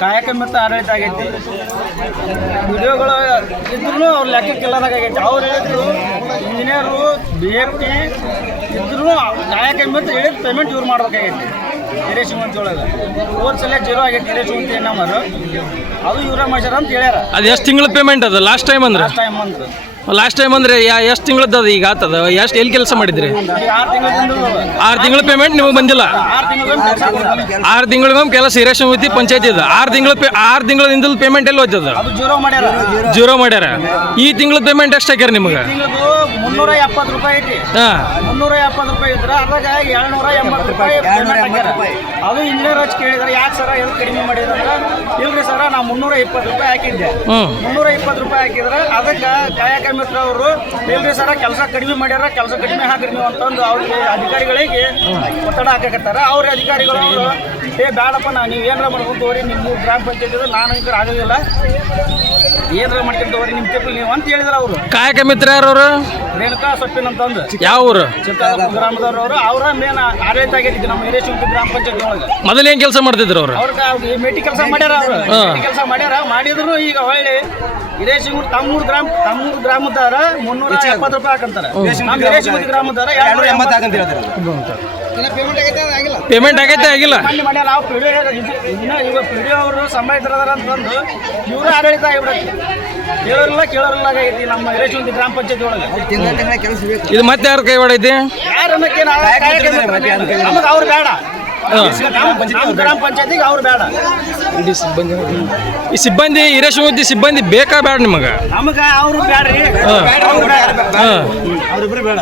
ಕಾಯಕ ಮತ್ತು ಆಡಳಿತ ಆಗೈತಿ. ವಿಡಿಯೋಗಳು ಇದ್ರೂ ಅವ್ರ ಲೆಕ್ಕಕ್ಕಿಲ್ಲದಾಗ ಆಗೈತಿ. ಅವ್ರು ಹೇಳಿದ್ರು ಇಂಜಿನಿಯರು ಬಿ ಎಫ್ ಟಿ ಇದ್ರೂ ಕಾಯಕ ಮತ್ತು ಹೇಳಿದ ಪೇಮೆಂಟ್ ಇವ್ರು ಮಾಡ್ಬೇಕಾಗೈತಿ. ಹಿರೇಶುವಂತಿ ಒಳಗೆ. ಹೋದ ಸಲ ಜೀರೋ ಆಗೈತಿ ಹಿರೇಶುವಂತಿ ನಂಬರು ಅದು ಇವ್ರ ಮಾಡ್ಯಾರ ಅಂತ ಹೇಳ್ಯಾರ. ಅದು ಎಷ್ಟು ತಿಂಗಳ ಪೇಮೆಂಟ್ ಅದು? ಲಾಸ್ಟ್ ಟೈಮ್ ಅಂದ್ರೆ? ಲಾಸ್ಟ್ ಟೈಮ್ ಅಂತ ಲಾಸ್ಟ್ ಟೈಮ್ ಅಂದ್ರೆ ಎಷ್ಟು ತಿಂಗಳದ್ದು ಅದು ಈಗ ಆತದ? ಎಷ್ಟು ಎಲ್ಲಿ ಕೆಲಸ ಮಾಡಿದ್ರಿ? ಆರು ತಿಂಗಳ ಪೇಮೆಂಟ್ ನಿಮಗೆ ಬಂದಿಲ್ಲ? ಆರು ತಿಂಗಳಿಗೊಮ್ಮೆ ಕೆಲಸ ಹಿರೇಶ್ ಮಿತಿ ಪಂಚಾಯತಿ ಇದೆ ಆರು ತಿಂಗಳ ಆರು ತಿಂಗಳಿಂದ ಪೇಮೆಂಟ್ ಎಲ್ಲಿ ಹೋಗ್ತದ ಅದು ಜೀರೋ ಮಾಡ್ಯಾರ. ಈ ತಿಂಗಳ ಪೇಮೆಂಟ್ ಎಷ್ಟು ಹಾಕ್ಯಾರ ನಿಮಗೆ? ಮುನ್ನೂರ ಎಪ್ಪತ್ತು ರೂಪಾಯಿ ರೂಪಾಯಿ ರೂಪಾಯಿ ಅದು ಇನ್ನೂರ ಕೇಳಿದ್ರೆ. ಯಾಕೆ ಸರ ಎಲ್ಲಿ ಕಡಿಮೆ ಮಾಡಿದ್ರೆ? ಇಲ್ರಿ ಸರ ನಾ ಮುನ್ನೂರ ಇಪ್ಪತ್ತು ರೂಪಾಯಿ ಹಾಕಿದ್ದೆ. ಮುನ್ನೂರ ಇಪ್ಪತ್ತು ರೂಪಾಯಿ ಹಾಕಿದ್ರೆ ಅದಕ್ಕೆ ಕಾಯಕ ಮಿತ್ರ ಅವರು ಇಲ್ರಿ ಸರ ಕೆಲಸ ಕಡಿಮೆ ಮಾಡ್ಯಾರ ಕೆಲಸ ಕಡಿಮೆ ಹಾಕ್ರಿ ನೀವು ಅಂತಂದು ಅವ್ರಿಗೆ ಅಧಿಕಾರಿಗಳಿಗೆ ಒತ್ತಡ ಹಾಕಕತ್ತಾರ. ಅವ್ರ ಅಧಿಕಾರಿಗಳು ಅವರು ಏ ಬೇಡಪ್ಪ ನಾ ನೀವು ಏನಾರ ಮಾಡ್ಕೊಂಡು ತಗೋರಿ ನಿಮ್ಮ ಗ್ರಾಮ ಪಂಚಾಯತ್ ನಾನು ಈ ಆಗೋದಿಲ್ಲ. ಏನಾರ ಮಾಡ್ಕೊಂಡು ತಗೋರಿ ನಿಮ್ಮ ತಿಪ್ಪಲ್ ನೀವು ಅಂತ ಹೇಳಿದ್ರ ಅವರು. ಕಾಯಕ ಮಿತ್ರ ಯಾರವರು ಅವರು? ರೇಣುಕಾ ಸೊಪ್ಪಿನ ಅಂತಂದು ಯಾವ ಊರು? ಚಿಕ್ಕ ಗ್ರಾಮದವ್ರವರು ಅವರ. ಮೇನ್ ಆಡಳಿತ ಆಗಿದ್ದು ನಮ್ಮ ಹಿರೇಶ್ ಗ್ರಾಮ ಪಂಚಾಯತ್ ಒಳಗೆ. ಮೊದಲು ಏನು ಕೆಲಸ ಮಾಡ್ತಿದ್ರು ಅವರು? ಅವ್ರಿಗೆ ಮೇಟಿ ಕೆಲಸ ಮಾಡ್ಯಾರ ಅವರು. ಕೆಲಸ ಮಾಡ್ಯಾರ? ಮಾಡಿದ್ರು ಈಗ ಹೊಳ್ಳಿ. ಹಿರೇಶಿಂಗ್ರು ತಮ್ಮೂರು ಗ್ರಾಮ ತಮ್ಮೂರು ಗ್ರಾಮದಾರ ಮುನ್ನೂರ ಎಪ್ಪತ್ತು ರೂಪಾಯಿ ಹಾಕಂತಾರೆ. ಗ್ರಾಮದಾರ ಹಿರೇಶಿಂಗ್ರಿ ಗ್ರಾಮದಾರ ಎರಡ್ನೂರ ಎಂಬತ್ತು. ಪೇಮೆಂಟ್ ಆಗೈತೆ ಆಗಿಲ್ಲ. ಪೇಮೆಂಟ್ ಮಾಡ್ಯಾರ ನಾವು ಪಿ ಇನ್ನ ಈಗ ಪಿ ಡಿ ಅವರು ಅಂತ ಬಂದು ಇವರು ಆಡಳಿತ ಆಗಿಬಿಡತ್ತೆ. ಕೇಳೋರಿಲ್ಲ ಕೇಳೋರಿಲ್ಲ ಆಗೈತಿ ನಮ್ಮ ಗ್ರಾಮ ಪಂಚಾಯತಿ ಒಳಗೆ. ಇದು ಮತ್ತೆ ಯಾರು ಕೈ ಹೊಡೈತಿ ಅವ್ರು ಬೇಡ. ಗ್ರಾಮ ಪಂಚಾಯತಿಗೆ ಅವ್ರು ಬೇಡ. ಈ ಸಿಬ್ಬಂದಿ ಹಿರೇಶ್ ಸಿಬ್ಬಂದಿ ಬೇಕಾ ಬೇಡ ನಿಮಗೆ? ನಮಗ ಅವರು ಬೇಡ್ರಿ. ಅವ್ರಿಬ್ರು ಬೇಡ.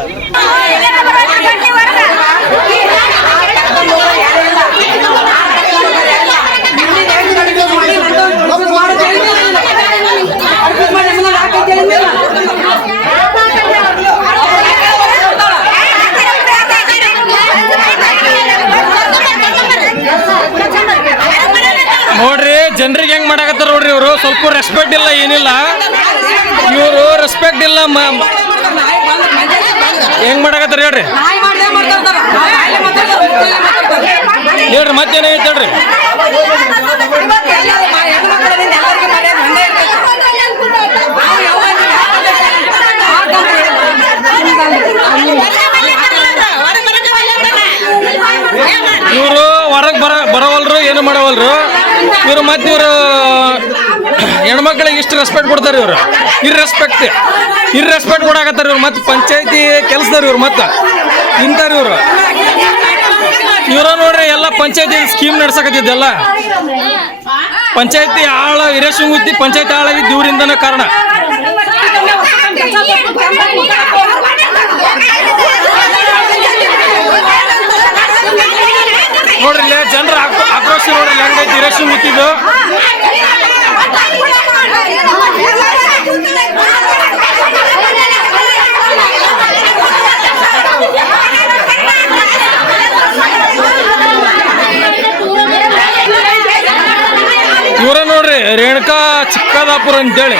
ಇವರು ಸ್ವಲ್ಪ ರೆಸ್ಪೆಕ್ಟ್ ಇಲ್ಲ, ಏನಿಲ್ಲ. ಇವರು ರೆಸ್ಪೆಕ್ಟ್ ಇಲ್ಲ ಹೆಂಗ್ ಮಾಡಾಕತ್ತಾರ ಹೇಳ್ರಿ? ಹೇಳ್ರಿ ಮತ್ತೇನೈತೆ ಹೇಳ್ರಿ. ಇವರು ಹೊರಗೆ ಬರ ಬರವಲ್ರು, ಏನು ಮಾಡವಲ್ರು? ಇವರು ಮತ್ತೆ ಇವರು ಹೆಣ್ಮಕ್ಳಿಗೆ ಇಷ್ಟು ರೆಸ್ಪೆಕ್ಟ್ ಕೊಡ್ತಾರೆ ಇವರು. ಇರ್ರೆಸ್ಪೆಕ್ಟ್ ಇರ್ರೆಸ್ಪೆಕ್ಟ್ ಕೊಡಾಕತ್ತಾರ ಇವ್ರು. ಮತ್ತೆ ಪಂಚಾಯತಿ ಕೆಲಸದವ್ರು ಇವ್ರು ಮತ್ತೆ ಇಂಥವ್ರು ಇವರು. ಇವರ ನೋಡ್ರಿ ಎಲ್ಲ ಪಂಚಾಯತಿ ಸ್ಕೀಮ್ ನಡ್ಸಕತ್ತಿದ್ದೆಲ್ಲ. ಪಂಚಾಯತಿ ಆಳ ಹಿರೇಶಂಗುತ್ತಿ ಪಂಚಾಯತಿ ಆಳಾಗಿದ್ದು ಇವರಿಂದನೇ ಕಾರಣ. ವ್ಯವಸ್ಥೆ ನೋಡ್ರಿ ಹೆಂಗೈತಿ ಮುಟ್ಟಿದ್ದು ಇವರ ನೋಡ್ರಿ, ರೇಣುಕಾ ಚಿಕ್ಕದಾಪುರ ಅಂತೇಳಿ.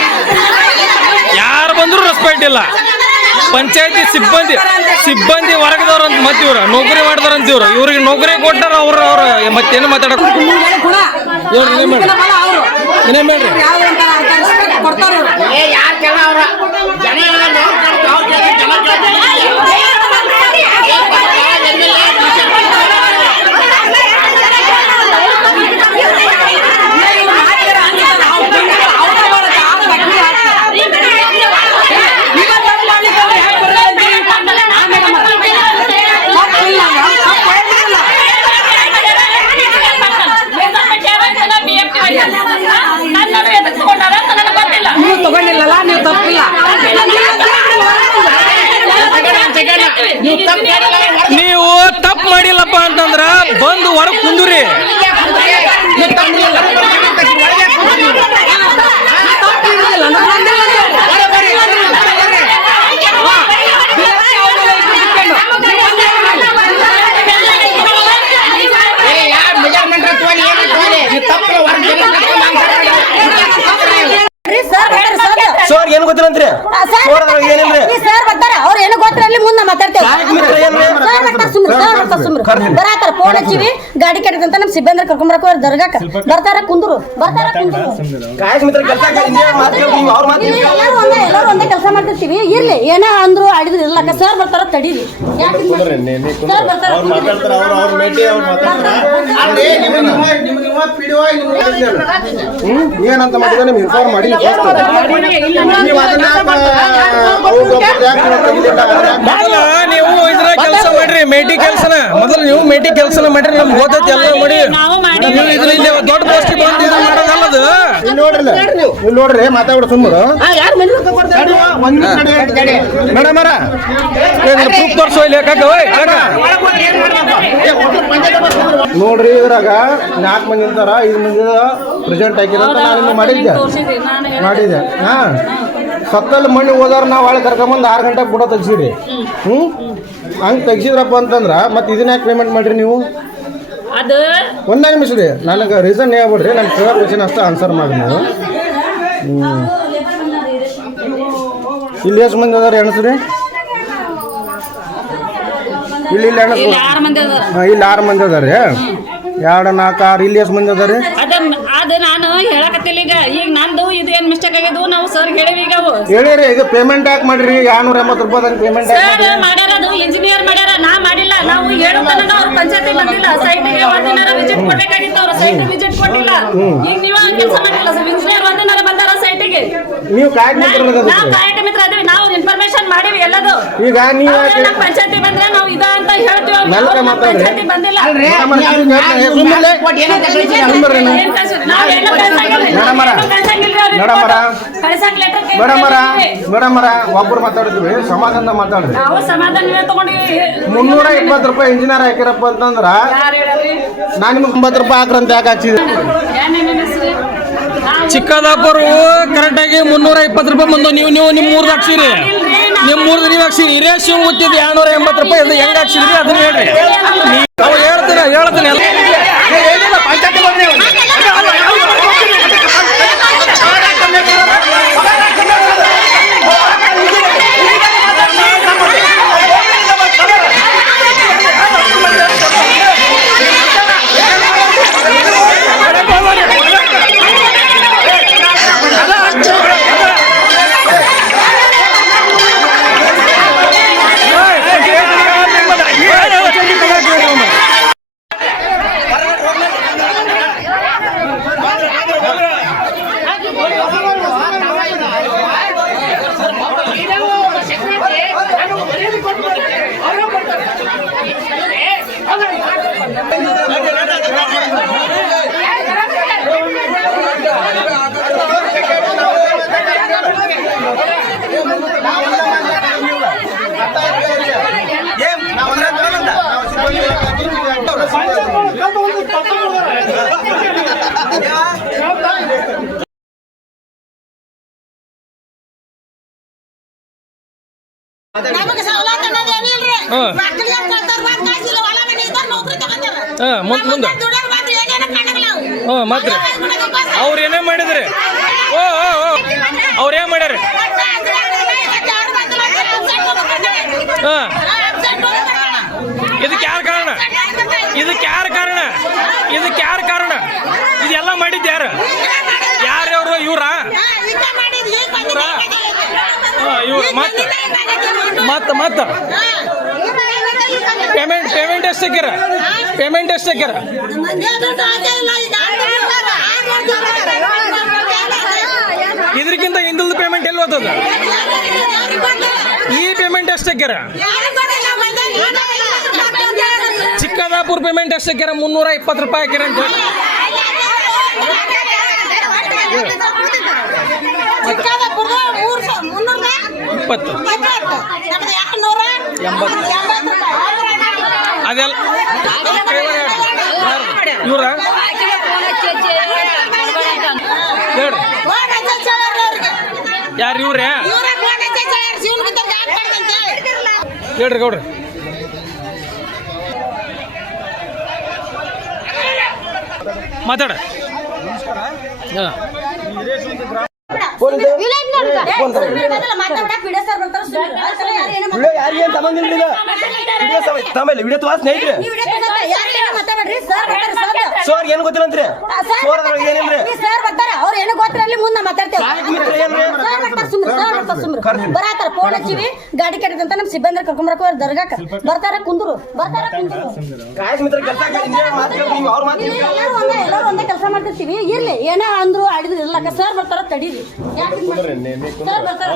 ಯಾರು ಬಂದರೂ ರೆಸ್ಪೆಕ್ಟ್ ಇಲ್ಲ. ಪಂಚಾಯತಿ ಸಿಬ್ಬಂದಿ ಸಿಬ್ಬಂದಿ ವರ್ಗದವ್ರು ಅಂತ ಮತ್ತೆ ಇವ್ರ, ನೌಕರಿ ಮಾಡಿದಾರ ಅಂತ ಇವ್ರು. ಇವ್ರಿಗೆ ನೌಕರಿ ಕೊಟ್ಟಾರ ಅವ್ರ ಅವ್ರ ಮತ್ತೇನು ಮಾತಾಡಕ್ ಇವ್ರು ಏನೇ ಮಾಡ್ರಿ ಏನೇ ಮಾಡ್ರಿ ನೀವು ತಗೊಂಡಿಲ್ಲಲ್ಲ ನೀವು ತಪ್ಪಿಲ್ಲ ನೀವು ತಪ್ಪು ಮಾಡಿಲ್ಲಪ್ಪ ಅಂತಂದ್ರ ಬಂದು ಹೊರಗ್ ಕುಂದುರಿ ಸರ್ ಏನು ಗೊತ್ತಿಲ್ಲಂತ್ರಿ ಸರ್ ಏನಿಲ್ರಿ ಸರ್ ಬರ್ತಾರ ಅವ್ರ ಏನು ಗೊತ್ತಿರಲಿ ಮುಂದೆ ಮಾತಾಡ್ತೇವೆ ಯಾಕ್ ಮಿತ್ರ ಏನ್ರಿ? ಸರ್ ಬರ್ತಾರ ಸುಮ್ನೆ ಸರ್ ಬರ್ತಾರ ಸುಮ್ನೆ ಬರಾತಾರ ಫೋನ್ ಹಚ್ಚಿವಿ ಗಾಡಿ ಕೆಟ್ಟದಂತ ನಮ್ ಸಿಬ್ಬಂದ್ರ ಕರ್ಕೊಂಬರಕ್ ಹೋರ್ ದರ್ಗಾಕ. ಬರ್ತಾರ ಕುಂದ್ರು. ಬರ್ತಾರ ಕುಂದ್ರು. ಅವ್ರ ಎಲ್ಲಾರು ಒಂದೇ ಎಲ್ಲಾರು ಒಂದೇ ಕೆಲಸ ಮಾಡ್ತಿರ್ತೀವಿ. ಇರ್ಲಿ ಏನ ಅಂದ್ರು ಆಡಿದ್ರು ಇರ್ಲಕ್ಕ ಸರ್ ಬರ್ತಾರ ತಡೀರಿ. ಯಾಕೆ? ಸರ್ ಬರ್ತಾರ ಏನಂತ ಮಾಡಿದ್ರೆ ನಿಮ್ಗೆ ಇನ್ಫಾರ್ಮ್ ಮಾಡಿ. ನೀವು ಅದನ್ನ ಮೊದಲ ನೀವು ಇದ್ರ ಕೆಲಸ ಮಾಡ್ರಿ ಮೇಟಿ ಕೆಲಸನ. ಮೊದಲು ನೀವು ಮೇಟಿ ಕೆಲಸನ ಮಾಡ್ರಿ ನಮ್ಗೆ ಗೊತ್ತೈತಿ ಎಲ್ಲ ಮಾಡಿ ನೀವು ಇದ್ರ ಇಲ್ಲಿ ದೊಡ್ಡ ಪೋಸ್ಟ್ ಬಂದು ಇದು ಮಾಡೋದಲ್ಲದು? ಇಲ್ಲಿ ನೋಡ್ರಿ ಇಲ್ಲಿ ನೋಡ್ರಿ ಮಾತಾಡ ಸುಮ್ಮರು ಮೇಡಮ್ ಅರ ಪ್ರೂಫ್ ತೋರ್ಸೋ ಇಲ್ಲಿ ಕಾಕ ಓಯ್ ಕಾಕ ನೋಡ್ರಿ ಇದ್ರಾಗ ನಾಲ್ಕು ಮಂದಿ ಅಂತಾರ ಐದು ಮಂದಿ ಪ್ರೆಸೆಂಟ್ ಹಾಕಿರಂತ ನಾನು ನಿಮ್ಗೆ ಮಾಡಿದ್ದೆ. ಮಾಡಿದ್ದೆ. ಹಾ. ಸತ್ತಲ್ಲಿ ಮಣ್ಣು ಹೋದಾರ ನಾವು ಒಳಗೆ ಕರ್ಕೊಂಬಂದು ಆರು ಗಂಟೆಗೆ ಬುಡ ತೆಗ್ಸಿರಿ ಹ್ಞೂ ಹಂಗೆ ತೆಗ್ಸಿದ್ರಪ್ಪ ಅಂತಂದ್ರೆ ಮತ್ತೆ ಇದನ್ನ ಯಾಕೆ ಪೇಮೆಂಟ್ ಮಾಡಿರಿ ನೀವು? ಅದು? ಒಂದೇ ನಿಮಿಷ ರೀ ನನಗೆ ರೀಸನ್ ಹೇಳ್ಬಿಡ್ರಿ ನಾನು ಕೇಳೋ ಕ್ವಶನ್ ಅಷ್ಟೇ ಆನ್ಸರ್ ಮಾಡಿ ನಾವು. ಹ್ಞೂ ಇಲ್ಲಿ ಎಷ್ಟು ಮಂದಿ ಅದಾರ ಎಣಸ್ರಿ ಇಲ್ಲಿ ಇಲ್ಲಿ ಆರು ಮಂದಿ ಅದಾರ. ಹಾಂ ಇಲ್ಲಿ ಆರು ಮಂದಿ ಅದಾರ ರೀ. ಎರಡು ನಾಲ್ಕು ಆರು ಇಲ್ಲಿ ಎಷ್ಟು ಮಂದಿ ಅದಾರ ರೀ? ಅದ ಅದ ನಾನು ಹೇಳಕತ್ತಿಲ್ಲ ಈಗ. ಈಗ ನಂದು ಇದು ಏನ್ ಮಿಸ್ಟೇಕ್ ನಾವು ಸರ್ ಹೇಳಿವಿ ಈಗ ಅವು. ಹೇಳಿರಿ ಇದು ಪೇಮೆಂಟ್ ಯಾಕೆ ಮಾಡ್ರಿ ಎರಡ್ನೂರ ಎಂಬತ್ತು ರೂಪಾಯಿ ಪೇಮೆಂಟ್ ಯಾಕೆ ಸರ್ ಮಾಡ್ರಿ. ಮಾಡ್ಯಾರ ನಾವು ಹೇಳೋ ತನಕ ಅವ್ರ ಪಂಚಾಯತಿ ಬಂದಿಲ್ಲ. ಸೈಟ್ಗೆ ಒಂದಿನಾರ ವಿಸಿಟ್ ಕೊಡ್ಬೇಕಾಗಿತ್ತು ಅವ್ರ. ಸೈಟ್ ವಿಸಿಟ್ ಕೊಟ್ಟಿಲ್ಲ. ಈಗ ನೀವು ಕೆಲಸ ಮಾಡಿಲ್ಲ ಸರ್ ಇಂಜಿನಿಯರ್ ಒಂದಿನಾರ ಬಂದಾರ ಸೈಟಿಗೆ ನೀವು ಕಾಯಕ ನಾವು ಕಾಯಕ ಮಿತ್ರ ಅದೀವಿ ನಾವು ಇನ್ಫಾರ್ಮೇಶನ್ ಮಾಡಿವಿ ಎಲ್ಲದು. ಈಗ ನೀವು ಪಂಚಾಯತಿ ಬಂದ್ರೆ ನಾವು ಇದ ಮೇಡಮರ. ಒಬ್ಬರು ಮಾತಾಡ್ತೀವಿ ಸಮಾಧಾನ ತಗೊಂಡಿವಿ. ಮುನ್ನೂರ ಇಪ್ಪತ್ತು ರೂಪಾಯಿ ಇಂಜಿನಿಯರ್ ಹಾಕಿರಪ್ಪ ಅಂತಂದ್ರ ನಾನು ನಿಮ್ಗೆ ಒಂಬತ್ತು ರೂಪಾಯಿ ಹಾಕ್ರಂತ ಯಾಕೆ ಹೆಸ್ರು? ಚಿಕ್ಕದಾಪುರು ಕರೆಕ್ಟಾಗಿ ಮುನ್ನೂರ ಇಪ್ಪತ್ತು ರೂಪಾಯಿ ಬಂದು ನೀವು ನೀವು ನಿಮ್ಮ ಮೂರು ಹಾಕ್ಸಿರಿ. ನಿಮ್ಮ ಮೂರು ನೀವು ಹಾಕ್ಸಿರಿ. ಹಿರೇಶ್ ಮುಚ್ಚಿದ್ದು ಎರಡ್ನೂರ ಎಂಬತ್ತು ರೂಪಾಯಿ ಹೆಂಗ್ ಹಾಕ್ಸಿದ್ರಿ ಅದನ್ನ ಹೇಳ್ರಿ. ಹೇಳ್ತೀನಿ ಹೇಳ್ತೀನಿ. ಮುಂದ್- ಮುಂದೆ. ದುಡಿಯೋರ್ ಬಂದು ಏನೇನ ಕಾಣಂಗಿಲ್ಲ ಅವು. ಹ್ಞೂ ಮತ್ತೆ ಅವ್ರು ಏನೇ ಮಾಡಿದ್ರಿ ಓ ಓ ಓ ಅವ್ರು ಏನು ಮಾಡ್ಯಾರ ಹಾಂ ಇದಕ್ಕೆ ಯಾರು ಕಾರಣ ಇದಕ್ಕೆ ಯಾರು ಕಾರಣ ಇದಕ್ಕೆ ಯಾರು ಕಾರಣ ಇದೆಲ್ಲ ಮಾಡಿದ್ದು ಯಾರು ಯಾರ್ಯವರು ಇವ್ರಾ ಇವ್ರು ಮತ್ತೆ. ಮತ್ತೆ ಮತ್ತೆ. ಪೇಮೆಂಟ್ ಪೇಮೆಂಟ್ ಎಷ್ಟು ಸಿಕ್ಕಿರ? ಪೇಮೆಂಟ್ ಎಷ್ಟು ಹಾಕ್ಯಾರ ಇದಕ್ಕಿಂತ ಹಿಂದಿಲ್ದ ಪೇಮೆಂಟ್ ಎಲ್ಲಿ ಹೋಗ್ತದ ಈ ಪೇಮೆಂಟ್ ಎಷ್ಟು ಸಿಕ್ಕಿರ? ಚಿಕ್ಕದಾಪುರ ಪೇಮೆಂಟ್ ಎಷ್ಟು ಹಾಕ್ಯಾರ ಮುನ್ನೂರ ಇಪ್ಪತ್ತು ರೂಪಾಯಿ ಹಾಕ್ಯಾರ ಅಂತ ಹೇಳಿ. ಇಪ್ಪತ್ತು ಎಂಬತ್ತು. ಅದೆಲ್ಲ ನೂರ ಹೇಳ್ರಿ ಯಾರು ಇವ್ರೆ? ಹೇಳ್ರಿ ಗೌಡ್ರಿ. ಮಾತಾಡ. ಹಾಂ. ತಗೊಂಡಿಲ್ಲ ತಮ್ಮಲ್ಲಿ ವಿಡಿಯೋ ಸ್ನೇಹಿತರೆ. ಸೋರ್ ಏನು ಗೊತ್ತಿಲ್ಲ ಅಂತ್ರಿ ಸರ್ ಏನಿಲ್ರಿ ಸರ್ ಬರ್ತಾರೆ ಅವ್ರ ಏನು ಗೊತ್ತಿರಲಿ ಮುಂದೆ ಮಾತಾಡ್ತೇವೆ? ಸರ್ ಬರ್ತಾರ ಸುಮ್ನೆ ಸರ್ ಬರ್ತಾರ ಸುಮ್ನೆ ಬರಾತಾರ ಫೋನ್ ಹಚ್ಚಿವಿ ಗಾಡಿ ಕೆಟ್ಟದಂತ ನಮ್ ಸಿಬ್ಬಂದಿ ಕರ್ಕೊಂಬರಕ ದರ್ಗಾಕ ಬರ್ತಾರ ಕುಂದ್ರು ಬರ್ತಾರ ಕುಂದ್ರು. ಮಿತ್ರ ಕೆಲಸ ಅವ್ರ ಎಲ್ಲರೂ ಒಂದೇ ಕೆಲಸ ಮಾಡ್ತಿರ್ತೀವಿ. ಇರ್ಲಿ ಏನೋ ಅಂದ್ರು ಆಡಿದ್ರು ಇರ್ಲಕ್ಕ ಸರ್ ಬರ್ತಾರ ತಡೀರಿ. ಯಾಕೆ? ಸರ್ ಬರ್ತಾರ?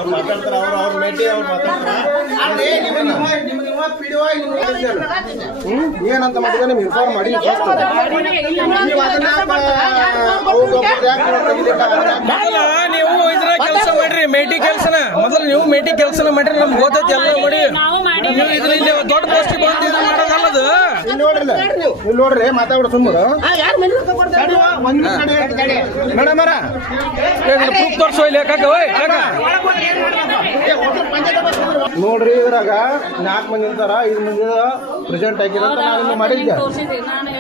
ಏನಂತ ಮಾಡಿದ್ರೆ ನಿಮ್ಗೆ ಇನ್ಫಾರ್ಮ್ ಮಾಡಿ. ನೀವು ಇದ್ರ ಕೆಲಸ ಮಾಡ್ರಿ ಮೇಟಿ ಕೆಲಸನ. ಮೊದಲು ನೀವು ಮೇಟಿ ಕೆಲಸನ ಮಾಡ್ರಿ ನಮ್ಗೆ ಗೊತ್ತೈತಿ ಎಲ್ಲ ಮಾಡಿ ನಾವು ಇದ್ರ ಇಲ್ಲಿ ದೊಡ್ಡ ಪೋಸ್ಟ್ ಬಂದು ಇದು ಮಾಡೋದಲ್ಲದು. ನೋಡ್ರಿ ಇಲ್ಲ. ನೋಡ್ರಿ ಮಾತಾಡ ಸುಮ್ಮರು ಮೇಡಮ್ ಅವರ. ಪ್ರೂಫ್ ತೋರ್ಸೋ ಇಲ್ಲಿ ಕಾಕ ಓಯ್ ಕಾಕ. ನೋಡ್ರಿ ಇದ್ರಾಗ ನಾಲ್ಕು ಮಂದಿ ಇರ್ತಾರ ಐದು ಮಂದಿ ಪ್ರೆಸೆಂಟ್ ಹಾಕಿರಂತ ನಾನು ಮಾಡಿದ್ದೆ.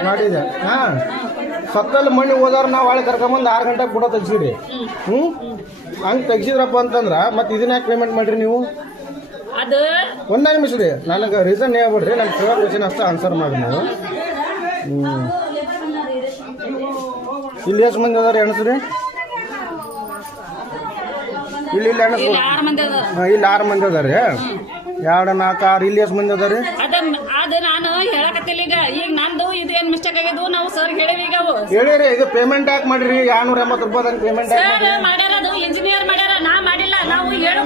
ಮಾಡಿದ್ದೆ. ಹಾ. ಸತ್ತಲ್ಲಿ ಮಣ್ಣು ಹೋದಾರ ನಾವು ಒಳಗೆ ಕರ್ಕೊಂಬಂದು ಆರು ಗಂಟೆಗೆ ಬುಡ ತೆಗ್ಸಿರಿ. ಹ್ಞೂ ಹಂಗೆ ತೆಗ್ಸಿದ್ರಪ್ಪ ಅಂತಂದ್ರ ಮತ್ತೆ ಇದನ್ನ ಯಾಕೆ ಪೇಮೆಂಟ್ ಮಾಡ್ರಿ ನೀವು? ಅದು ಒಂದೇ ನಿಮಿಷ ರೀ ನನಗೆ ರೀಸನ್ ಹೇಳ್ಬಿಡ್ರಿ ನನ್ನ ಕೇಳೋ ಕ್ವಶನ್ ಅಷ್ಟೇ ಆನ್ಸರ್ ಮಾಡಿ ನಾವು. ಹ್ಞೂ ಇಲ್ಲಿ ಎಷ್ಟು ಮಂದಿ ಅದಾರ ಎಣಸ್ರಿ ಇಲ್ಲಿ ಇಲ್ಲಿ ಎಣಸ್ ಆರು ಮಂದಿ ಅದ ಹಾಂ ಇಲ್ಲಿ ಆರು ಮಂದಿ ಅದಾರ. ರೀ ಎರಡು ನಾಲ್ಕು ಆರು ಇಲ್ಲಿ ಎಷ್ಟು ಮಂದಿ ಅದಾರ? ಅದ ಅದ ನಾನು ಹೇಳಕತ್ತಿಲ್ಲ ಈಗ. ಈಗ ನಂದು ಇದು ಏನ್ ಮಿಸ್ಟೇಕ್ ಆಗಿದ್ವು ನಾವು ಸರ್ ಹೇಳಿವಿ ಈಗ ಅವು. ಹೇಳಿರಿ ಇದು ಪೇಮೆಂಟ್ ಯಾಕೆ ಮಾಡಿರಿ? ಎರಡ್ನೂರ ಎಂಬತ್ತು ರೂಪಾಯಿ ಪೇಮೆಂಟ್ ಯಾಕೆ ಸರ್ ಮಾಡ್ಯಾರ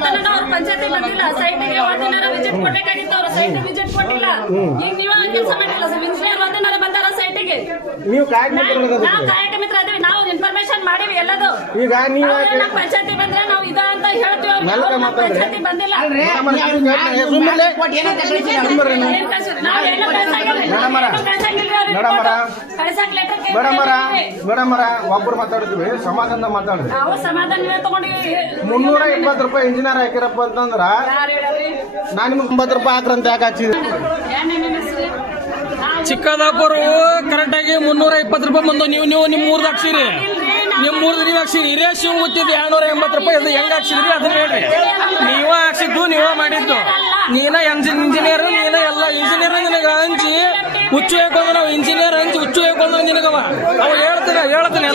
ಅವ್ರ ಪಂಚಾಯತಿ ಬಂದಿಲ್ಲ. ಸೈಟ್ಗೆ ಒಂದಿನಾರ ವಿಸಿಟ್ ಕೊಡ್ಬೇಕಾಗಿತ್ತು. ಅವ್ರ ಸೈಟ್ ವಿಸಿಟ್ ಕೊಟ್ಟಿಲ್ಲ. ಈಗ ನೀವ ಕೆಲಸ ಮಾಡಿಲ್ಲ ಸರ್ ಇಂಜಿನಿಯರ್ ಒಂದಿನಾರ ಬಂದಾರ ಸೈಟಿಗೆ. ನೀವು ಕಾಯಕ ನಾವು ಕಾಯಕ ಮಿತ್ರ ಅದೇವಿ ನಾವು ಇನ್ಫಾರ್ಮೇಶನ್ ಮಾಡಿವಿ ಎಲ್ಲದು. ಈಗ ನೀವು ನಮ್ಮ ಪಂಚಾಯತಿ ಬಂದ್ರೆ ನಾವು ಇದ ಅಂತ ಹೇಳ್ತೀವಿ. ನಮ್ಮ ಪಂಚಾಯತಿ ಬಂದಿಲ್ಲ. ಮೇಡಮರ. ಮೇಡಮರ, ಒಬ್ಬರು ಮಾತಾಡ್ತೀವಿ ಸಮಾಧಾನ ಮಾತಾಡ್ತೀವಿ ನಾವು ಸಮಾಧಾನ ತಗೊಂಡಿವಿ. ಮುನ್ನೂರ ಇಪ್ಪತ್ತು ರೂಪಾಯಿ ಇಂಜಿನಿಯರ್ ಹಾಕಿರಪ್ಪ ಅಂತಂದ್ರ ನಾನು ನಿಮ್ಗೆ ಒಂಬತ್ತು ರೂಪಾಯಿ ಹಾಕ್ರಂತ ಯಾಕೆ ನಿಮ್ಮ ಹೆಸ್ರು? ಕರೆಕ್ಟಾಗಿ ಮುನ್ನೂರ ಇಪ್ಪತ್ತು ರೂಪಾಯಿ ಬಂದು ನೀವು ನೀವು ನಿಮ್ಮ ಮೂರ್ದು ಹಾಕ್ಸಿರಿ. ನಿಮ್ಮ ಮೂರ್ದು ನೀವು ಹಾಕ್ಸಿರಿ. ಹಿರಿಯ ಶಿವ ಮುತ್ತಿದ್ದು ಎರಡ್ನೂರ ಎಂಬತ್ತು ರೂಪಾಯಿ ಅದು ಹೆಂಗ್ ಹಾಕ್ಸಿದ್ರಿ? ಅದನ್ನ ಹೇಳ್ರಿ. ನೀವ ಹಾಕ್ಸಿದ್ದು, ನೀವ ಮಾಡಿದ್ದು. ನೀನ ಇಂಜಿನಿಯರ್ ನೀನ ಎಲ್ಲ ಇಂಜಿನಿಯರ್ ನಿನಗ ಹಂಚಿ ಹುಚ್ಚು ಹಾಕೊಂಡ್ ನಾವು ಇಂಜಿನಿಯರ್ ಹಂಚಿ ಹುಚ್ಚು ಹಾಕೊಂಡ್ ನಿನಗವ. ಅವ ಹೇಳ್ತೀನಿ. ಹೇಳ್ತೀನಿ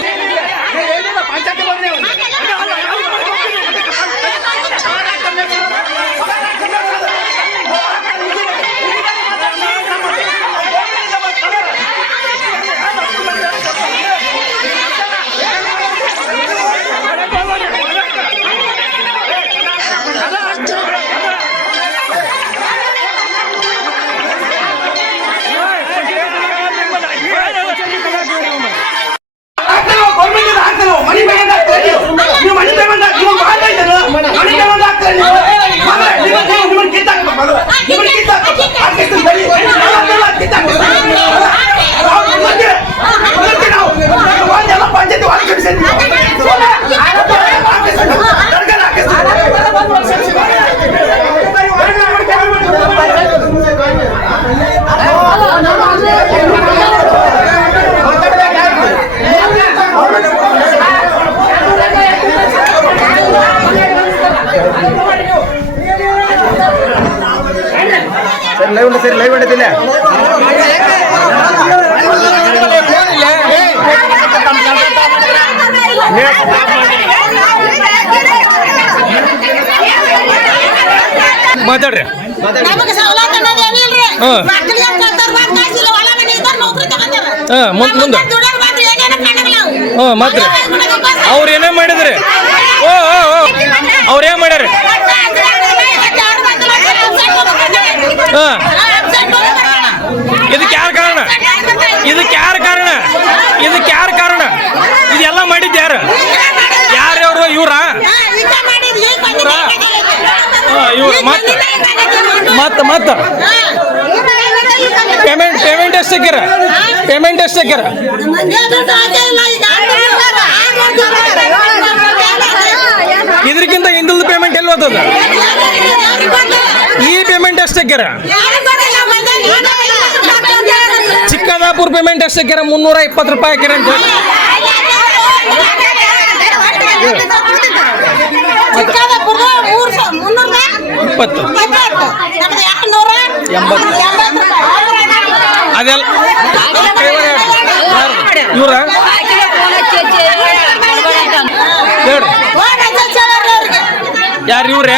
ಲೈವ್ ಹೊಡಿತೀನಿ ಮಾತಾಡ್ರಿ. ಹಾಂ. ಮುಂದೆ. ಮುಂದೆ ಹಾಂ ಮಾತ್ರ ಅವ್ರು ಏನೇ ಮಾಡಿದ್ರಿ? ಓ ಅವ್ರು ಏನು ಮಾಡ್ಯಾರ ಹಾಂ. ಇದಕ್ಕೆ ಯಾರು ಕಾರಣ? ಇದಕ್ಕೆ ಯಾರು ಕಾರಣ? ಇದಕ್ಕೆ ಯಾರು ಕಾರಣ? ಇದೆಲ್ಲ ಮಾಡಿದ್ದು ಯಾರು? ಯಾರ್ಯವರು ಇವ್ರಾ? ಇವ್ರು? ಮತ್ತೆ ಮತ್ತೆ ಮತ್ತೆ ಪೇಮೆಂಟ್ ಪೇಮೆಂಟ್ ಎಷ್ಟು ಸಿಕ್ಕಿರ? ಪೇಮೆಂಟ್ ಎಷ್ಟು ಸಿಕ್ಕಿರ? ಇದಕ್ಕಿಂತ ಹಿಂದಿಲ್ದ ಪೇಮೆಂಟ್ ಎಲ್ಲಿ ಓದದ ಈ ಪೇಮೆಂಟ್ ಎಷ್ಟು ಸಿಕ್ಕಿರ? ಚಿಕ್ಕದಾಪುರ ಪೇಮೆಂಟ್ ಎಷ್ಟು ಮುನ್ನೂರ ಇಪ್ಪತ್ತು ರೂಪಾಯಿ ಹಾಕಿರ ಅಂತ. ಇಪ್ಪತ್ತು ಎಂಬತ್ತು. ಅದೆಲ್ಲ ಇವ್ರ ಯಾರು ಇವ್ರೇ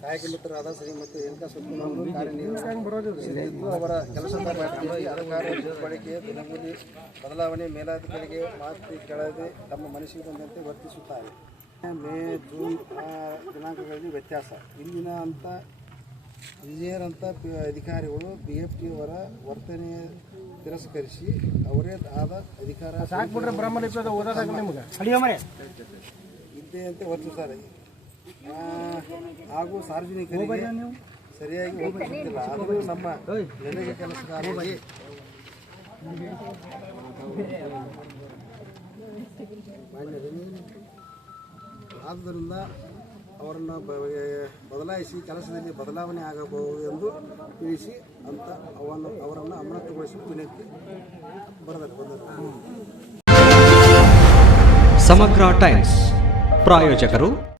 ಕಾಯಕ ಮಿತ್ರರಾದ ಶ್ರೀಮತಿ ಎನ್ಕಾ ಸುತ್ತಮುತ್ತಲು ಕಾರ್ಯನಿರ್ವಹಿಸಿದ್ದು ಅವರ ಕೆಲಸದ ವ್ಯಾಪ್ತಿಯಲ್ಲಿ ಅಧಿಕಾರ ಬಳಕೆ ದಿನಗೂಲಿ ಬದಲಾವಣೆ ಮೇಲಾಧಿಕಾರಿಗೆ ಮಾತು ಕೆಳಗೆ ತಮ್ಮ ಮನಸ್ಸಿಗೆ ಬಂದಂತೆ ವರ್ತಿಸುತ್ತಾರೆ ಮೇ ಜೂನ್ ದಿನಾಂಕಗಳಲ್ಲಿ ವ್ಯತ್ಯಾಸ. ಇಂದಿನ ಅಂತ ಇಂಜಿನಿಯರ್ ಪಿ- ಅಧಿಕಾರಿಗಳು ಬಿ ಎಫ್ ಟಿ ಅವರ ವರ್ತನೆ ತಿರಸ್ಕರಿಸಿ ಅವರೇ ಆದ ಅಧಿಕಾರ ಇದ್ದೇ ಅಂತ ವರ್ತಿಸ್ತಾರೆ ಆ, ಹಾಗೂ ಸಾರ್ವಜನಿಕರಿಗೆ ಸರಿಯಾಗಿ ವರ್ತಿಸುತ್ತಿಲ್ಲ ಆದರೂ ನಮ್ಮ ನೆಲೆಗೆ ಕೆಲಸಗಾರರಿಗೆ ಆದ್ದರಿಂದ ಅವರನ್ನು ಬದಲಾಯಿಸಿ ಕೆಲಸದಲ್ಲಿ ಬದಲಾವಣೆ ಆಗಬಹುದು ಎಂದು ತಿಳಿಸಿ ಅಂತ ಅವನ್ನು ಅವರನ್ನು ಅಮಾನತುಗೊಳಿಸಿ ವಿನಂತಿ ಬರೆದರು ಸಮಗ್ರ ಟೈಮ್ಸ್ ಪ್ರಾಯೋಜಕರು